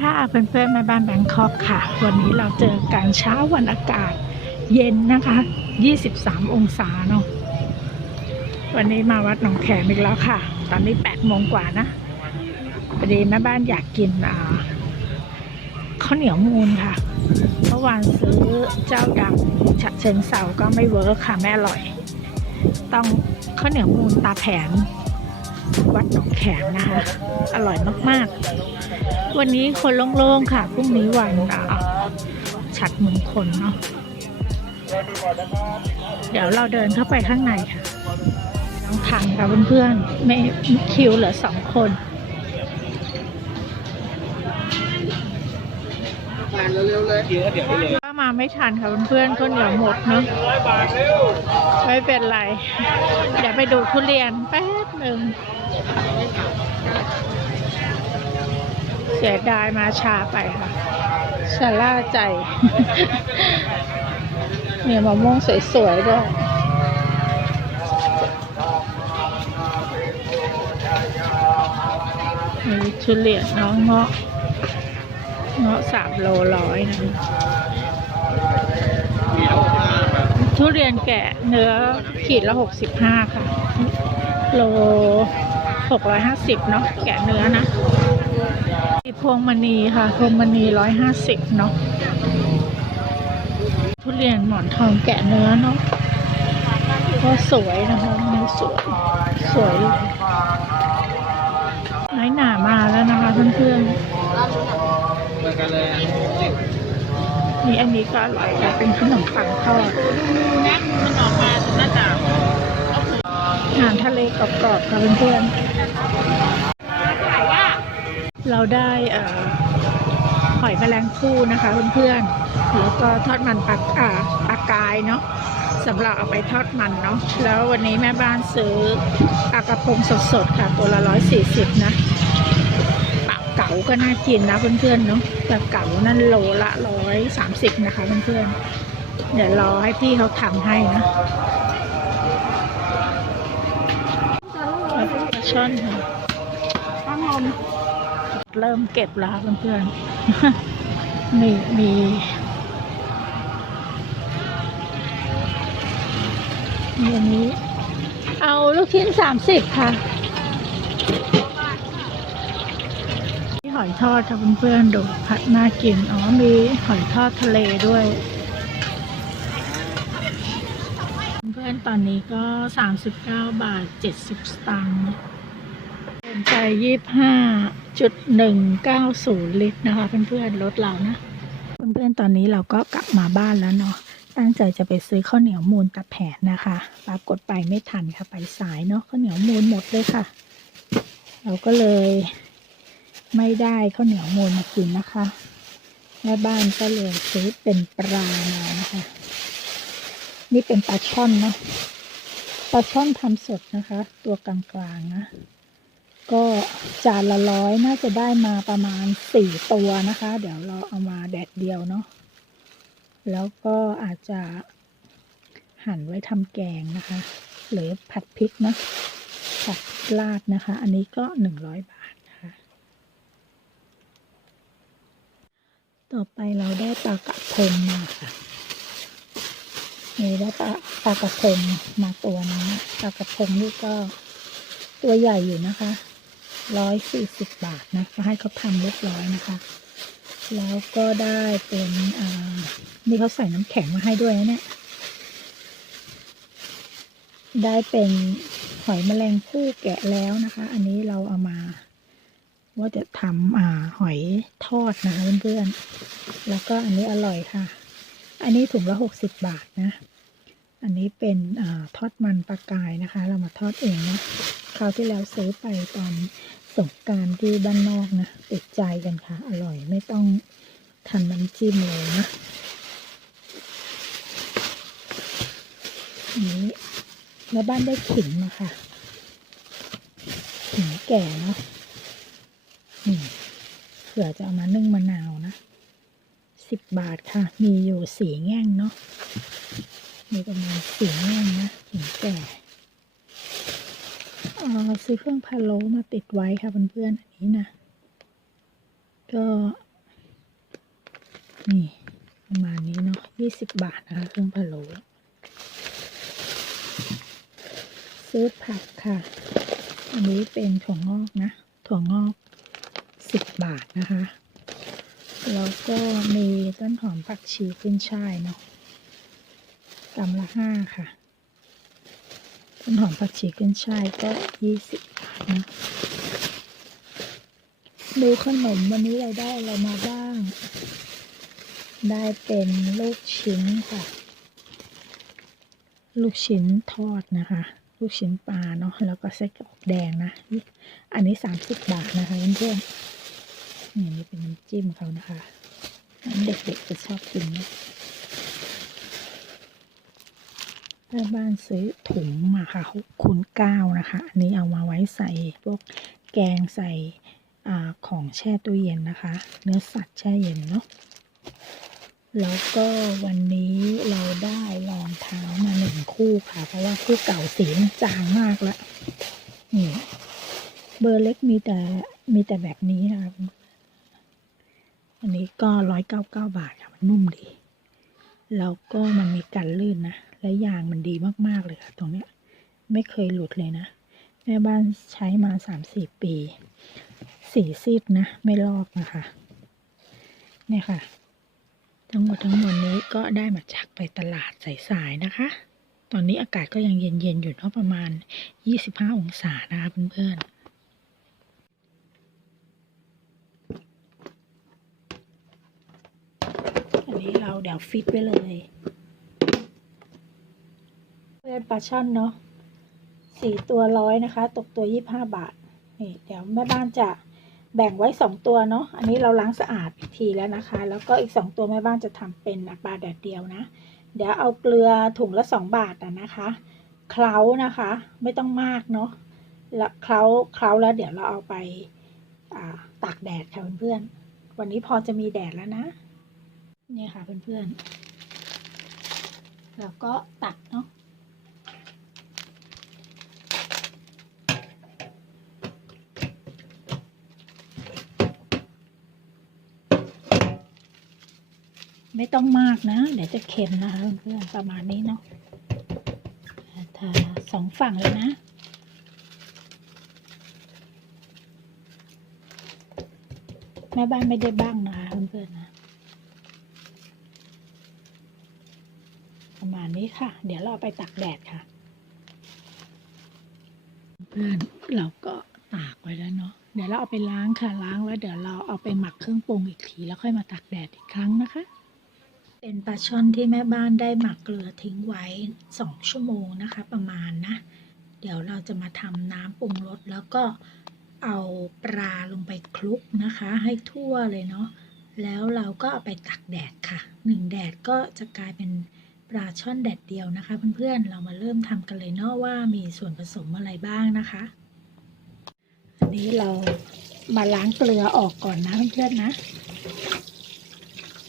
ค่ะเพื่อนๆแม่บ้านแบงคอกค่ะ วันนี้เราเจอกันเช้าวันอากาศเย็นนะคะ 23 องศาเนาะวันนี้มาวัดหนองแขมอีกแล้วค่ะ ตอนนี้8โมงกว่านะพอดีแม่บ้านอยากกินอ่าข้าวเหนียวมูนค่ะเมื่อวานซื้อเจ้าดังฉะเชิงเซาก็ไม่เวิร์คค่ะแม่อร่อย ต้องข้าวเหนียวมูนตาแผน วัดหนองแขมนะคะ อร่อยมากๆ วันนี้คนโล่งๆค่ะพรุ่งนี้วันอ่าฉัดมงคลเนาะเดี๋ยวเราเดินเข้าไปข้างในค่ะต้องทางค่ะเพื่อนๆไม่คิวเหลือสองคน ถ้ามาไม่ทันค่ะเพื่อนๆข้าวเหนียวหมดเนาะร้อยบาทเร็วไม่เป็นไร เดี๋ยวไปดูทุเรียนแป๊บหนึ่ง เสียดายมาช้าไปค่ะชะล่าใจมีมะม่วงสวยๆด้วยมีทุเรียนเนาะเงาะ เงาะสามโลร้อยนะทุเรียนแกะเนื้อขีดละหกสิบห้าค่ะ โลหกร้อยห้าสิบเนาะแกะเนื้อนะมีพวงมณีค่ะ พวงมณีร้อยห้าสิบเนาะทุเรียนหมอนทองแกะเนื้อเนาะก็สวยนะคะมีสวย สวยน้อยหนามาแล้วนะคะเพื่อนเหมือน กันเลยนี่อันนี้ก็อร่อยค่ะเป็นขนมปังทอดมันออกมาหน้าตางอาหารทะเลกรอบๆค่ะเพื่อนๆเราได้เอหอยแมลงภู่นะคะเพื่อนๆ แล้วก็ทอดมันปลาอ่าปลากายเนาะสำหรับเอาไปทอดมันเนาะ แล้ววันนี้แม่บ้านซื้อปลากระพงสดๆค่ะตัวละร้อยสี่สิบนะ ก๋าก็น่ากินนะเพื่อนๆเนาะปลาเก๋านั่นโลละร้อยสามสิบนะคะเพื่อนๆ เดี๋ยวรอให้พี่เขาทำให้นะแล้วก็ปลาช่อนค่ะเริ่มเก็บแล้วค่ะเพื่อนๆ มีมีมีอันนี้ เอาลูกชิ้นสามสิบค่ะ หอยทอดค่ะเพื่อนๆดูผัดน่ากิน อ๋อมีหอยทอดทะเลด้วย เพื่อนๆตอนนี้ก็ 39 บาท 70 สตางค์เป็นใจ 25.190 ลิตรนะคะเพื่อนๆลดเรานะเพื่อนๆตอนนี้เราก็กลับมาบ้านแล้วเนาะตั้งใจจะไปซื้อข้าวเหนียวมูลตะแผนนะคะ ปรากฏไปไม่ทันค่ะไปสายเนาะข้าวเหนียวมูลหมดเลยค่ะ เราก็เลย ไม่ได้ข้าวเหนียวมูลมากินนะคะแม่บ้านก็เลยซื้อเป็นปลามานะคะ นี่เป็นปลาช่อนนะปลาช่อนทำสดนะคะ ตัวกลางๆนะ ก็จานละร้อยน่าจะได้มาประมาณสี่ตัวนะคะ เดี๋ยวเราเอามาแดดเดียวเนาะแล้วก็อาจจะหั่นไว้ทำแกงนะคะ หรือผัดพริกนะผัดราดนะคะ อันนี้ก็หนึ่งร้อยบาทนะคะ ต่อไปเราได้ปลากระพงมาค่ะมีได้ปลาปลากระพงมาตัวนึงปลากระพงนี่ก็ตัวใหญ่อยู่นะคะร้อยสี่สิบบาทนะก็ให้เขาทำเรียบร้อยนะคะ แล้วก็ได้เป็นอ่านี่เขาใส่น้ำแข็งมาให้ด้วยนะเนี่ยได้เป็นหอยแมลงภู่แกะแล้วนะคะ อันนี้เราเอามา ว่าจะทำอ่าหอยทอดนะเพื่อนๆ แล้วก็อันนี้อร่อยค่ะ อันนี้ถุงละหกสิบบาทนะ อันนี้เป็นอาทอดมันปลากายนะคะ เรามาทอดเองนะ คราวที่แล้วซื้อไปตอนสงการที่บ้านนอกนะติดใจกันค่ะ อร่อยไม่ต้องทำน้ำจิ้มเลยนะนี้แม่บ้านได้ขิงมาค่ะขิงแก่เนาะ เผื่อจะเอามานึ่งมะนาวนะสิบบาทค่ะ มีอยู่สี่แง่งเนาะ มีประมาณสี่แง่งนะถึงแก่เออซื้อเครื่องพะโล้มาติดไว้ค่ะเพื่อนๆอันนี้นะกก็ นี่ประมาณนี้เนาะยี่สิบบาทนะคะ เครื่องพะโล้ซื้อผักค่ะ อันนี้เป็นถั่วงอกนะ ถั่วงอก สิบบาทนะคะ แล้วก็มีต้นหอมผักชีขึ้นช่ายเนาะกำละห้าค่ะ ต้นหอมผักชีขึ้นช่ายก็ยี่สิบบาทนะดูขนมวันนี้เราได้อะไรมาบ้าง ได้เป็นลูกชิ้นค่ะ ลูกชิ้นทอดนะคะ ลูกชิ้นปลาเนาะ แล้วก็ไส้กรอกแดงนะ อันนี้สามสิบบาทนะคะเพื่อนๆ นี่นี่เป็นน้ำจิ้มเขานะคะอันเด็กๆจะชอบกินนะแม่บ้านซื้อถุงมาค่ะคูณเก้านะคะ อันนี้เอามาไว้ใส่พวกแกงใส่อของแช่ตู้เย็นนะคะ เนื้อสัตว์แช่เย็นเนาะ แล้วก็วันนี้เราได้รองเท้ามาหนึ่งคู่ค่ะ เพราะว่าคู่เก่าสีมันจางมากแล้วนี่เบอร์เล็กมีแต่มีแต่แบบนี้นะคะ อันนี้ก็ร้อยเก้าเก้าบาทค่ะมันนุ่มดี แล้วก็มันมีกันลื่นนะ และยางมันดีมากๆเลยค่ะ ตรงเนี้ย ไม่เคยหลุดเลยนะ แม่บ้านใช้มาสามสี่ปีสีซีดนะ ไม่ลอกนะคะ เนี่ยค่ะ ทั้งหมดทั้งมวลนี้ก็ได้มาจากไปตลาดสายๆนะคะ ตอนนี้อากาศก็ยังเย็นๆอยู่เนาะประมาณ 25 องศานะคะเพื่อนๆ อันนี้ เดี๋ยวฟิตไว้เลยเพื่อนปลาช่อนเนาะสี่ตัวร้อยนะคะ ตกตัว25บาท นี่ เดี๋ยวแม่บ้านจะแบ่งไว้สองตัวเนาะ อันนี้เราล้างสะอาดทีแล้วนะคะ แล้วก็อีกสองตัวแม่บ้านจะทำเป็นปลาแดดเดียวนะ เดี๋ยวเอาเกลือถุงละสองบาทอะนะคะ เคล้านะคะ ไม่ต้องมากเนาะแล้วเคล้าเคล้าแล้วเดี๋ยวเราเอาไปตากแดดค่ะเพื่อนๆ วันนี้พอจะมีแดดแล้วนะ เนี่ยค่ะเพื่อนๆแล้วก็ตักเนาะไม่ต้องมากนะ เดี๋ยวจะเค็มนะคะเพื่อนๆประมาณนี้เนาะทาสองฝั่งเลยนะแม่บ้านไม่ได้บ้างนะคะเพื่อนๆนะ ประมาณนี้ค่ะ เดี๋ยวเราเอาไปตักแดดค่ะ เพื่อนเราก็ตากไว้แล้วเนาะเดี๋ยวเราเอาไปล้างค่ะล้างแล้วเดี๋ยวเราเอาไปหมักเครื่องปรุงอีกทีแล้วค่อยมาตักแดดอีกครั้งนะคะ เป็นปลาช่อนที่แม่บ้านได้หมักเกลือทิ้งไว้สองชั่วโมงนะคะ ประมาณนะ เดี๋ยวเราจะมาทำน้ำปรุงรสแล้วก็เอาปลาลงไปคลุกนะคะ ให้ทั่วเลยเนาะแล้วเราก็เอาไปตักแดดค่ะหนึ่งแดดก็จะกลายเป็น ปลาช่อนแดดเดียวนะคะเพื่อนๆ เรามาเริ่มทำกันเลยเนาะว่ามีส่วนผสมอะไรบ้างนะคะ อันนี้เรามาล้างเกลือออกก่อนนะเพื่อนๆนะ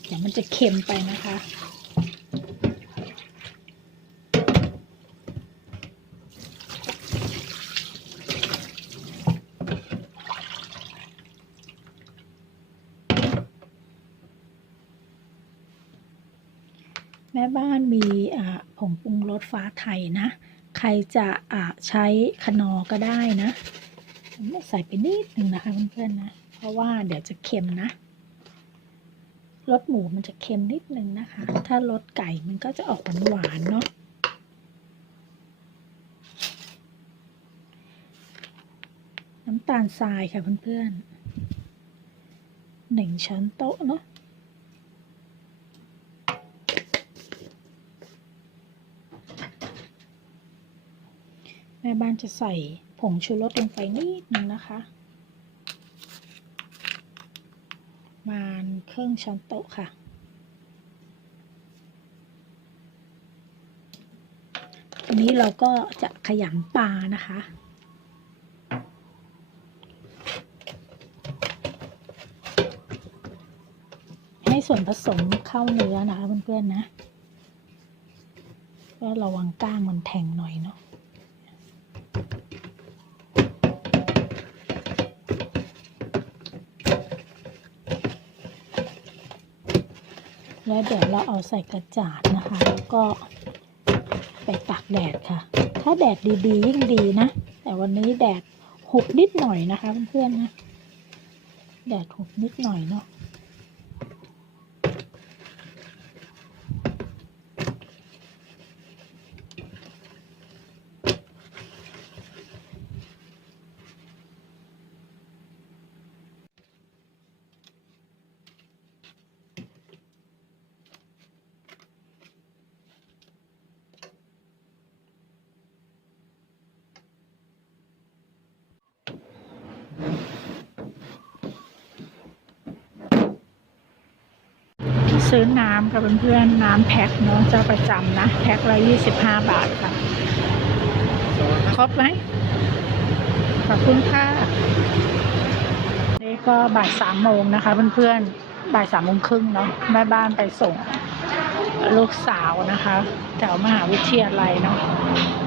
เดี๋ยวมันจะเค็มไปนะคะ แม่บ้านมีผงปรุงรสฟ้าไทยนะ ใครจะใช้คนอ์ก็ได้นะใส่ไปนิดหนึ่งนะคะเพื่อนๆนะ เพราะว่าเดี๋ยวจะเค็มนะรสหมูมันจะเค็มนิดนึงนะคะ ถ้ารสไก่มันก็จะออกหวานๆเนาะน้ำตาลทรายค่ะเพื่อนๆหนึ่งช้อนโต๊ะเนาะ แม่บ้านจะใส่ผงชูรสลงไปนิดนึงนะคะมาณครึ่งช้อนโต๊ะค่ะ ทีนี้เราก็จะขยำปลานะคะ ให้ส่วนผสมเข้าเนื้อนะคะเพื่อนๆนะ ก็ระวังก้างมันแทงหน่อยเนาะ แล้วเดี๋ยวเราเอาใส่กระจาดนะคะ แล้วก็ไปตากแดดค่ะ ถ้าแดดดีๆ ยิ่งดีนะ แต่วันนี้แดดหุบนิดหน่อยนะคะเพื่อนๆนะ แดดหุบนิดหน่อยเนาะ ซื้อน้ำค่ะเพื่อนๆน้ำแพ็คเนาะเจ้าประจำนะ แพ็คละยี่สิบห้าบาทค่ะ ครบไหมขอบคุณค่ะ นี่ก็บ่ายสามโมงนะคะเพื่อนๆบ่ายสามโมงครึ่งเนาะแม่บ้านไปส่งลูกสาวนะคะแถวมหาวิทยาลัยเนาะ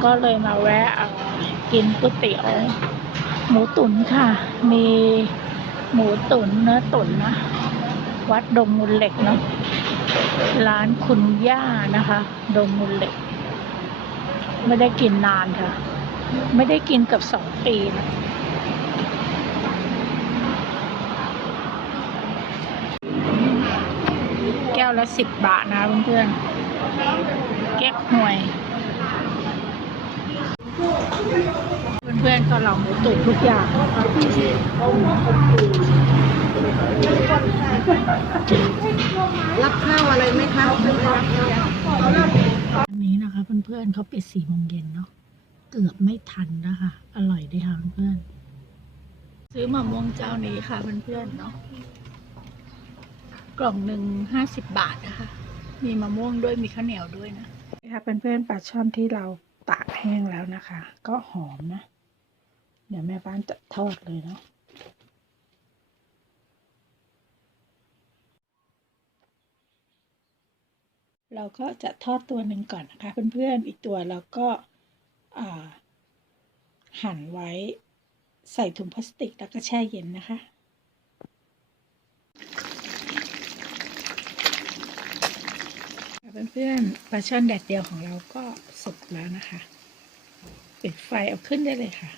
ก็เลยมาแวะเอ่อกินก๋วยเตี๋ยว หมูตุ๋นค่ะ มีหมูตุ๋นเนื้อตุ๋นนะ วัดดงมูลเหล็กเนาะ ร้านคุณย่านะคะ ดงมูลเหล็ก ไม่ได้กินนานค่ะ ไม่ได้กินเกับสองปีนะแก้วละสิบบาทนะเพื่อนๆ แก๊กหวย เพื่อนๆก็ลองหมูตุ๋นทุกอย่างรับข้าวอะไรไหมคะอันนี้นะคะเพื่อนๆเขาปิดสี่โมงเย็นเนาะเกือบไม่ทันนะคะ อร่อยดีค่ะเพื่อนๆซื้อมะม่วงเจ้านี้ค่ะเพื่อนๆเนาะกล่องหนึ่งห้าสิบบาทนะคะ มีมะม่วงด้วยมีข้าวเหนียวด้วยนะนี่ค่ะเพื่อนๆปลาช่อนที่เราตากแห้งแล้วนะคะ ก็หอมนะ เดี๋ยวแม่บ้านจะทอดเลยเนาะเราก็จะทอดตัวหนึ่งก่อนนะคะ เพื่อนๆ อีกตัวเราก็หั่นไว้ใส่ถุงพลาสติกแล้วก็แช่เย็นนะคะ เพื่อนๆปลาช่อนแดดเดียวของเราก็สุกแล้วนะคะ ปิดไฟเอาขึ้นได้เลยค่ะ